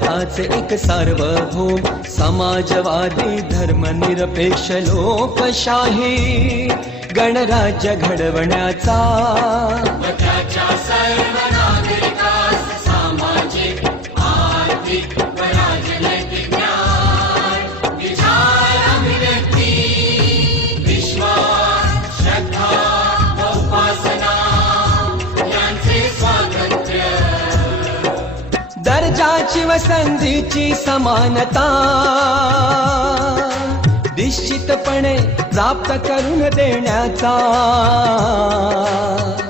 भारताचे एक सार्वभौम समाजवादी धर्मनिरपेक्ष लोकशाही गणराज्य घडवण्याचा त्याच्या सर्व नागरिकास सामाजिक आर्थिक व राजनैतिक न्याय विचार अभिव्यक्ती विश्वास श्रद्धा व उपासना यांचे स्वातंत्र्य दर्जाची व संधीची समानता निश्चितपणे प्राप्त करून देण्याचा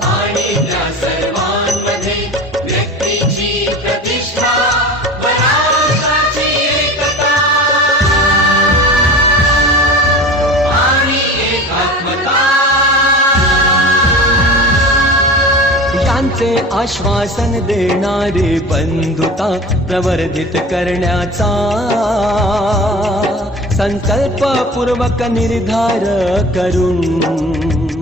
आणि त्या सर्वांमध्ये व्यक्तीची प्रतिष्ठा व राष्ट्राची एकता आणि एकात्मता यांचे आश्वासन देणारी बंधुता प्रवर्धित करण्याचा संकल्पपूर्वक निर्धार करून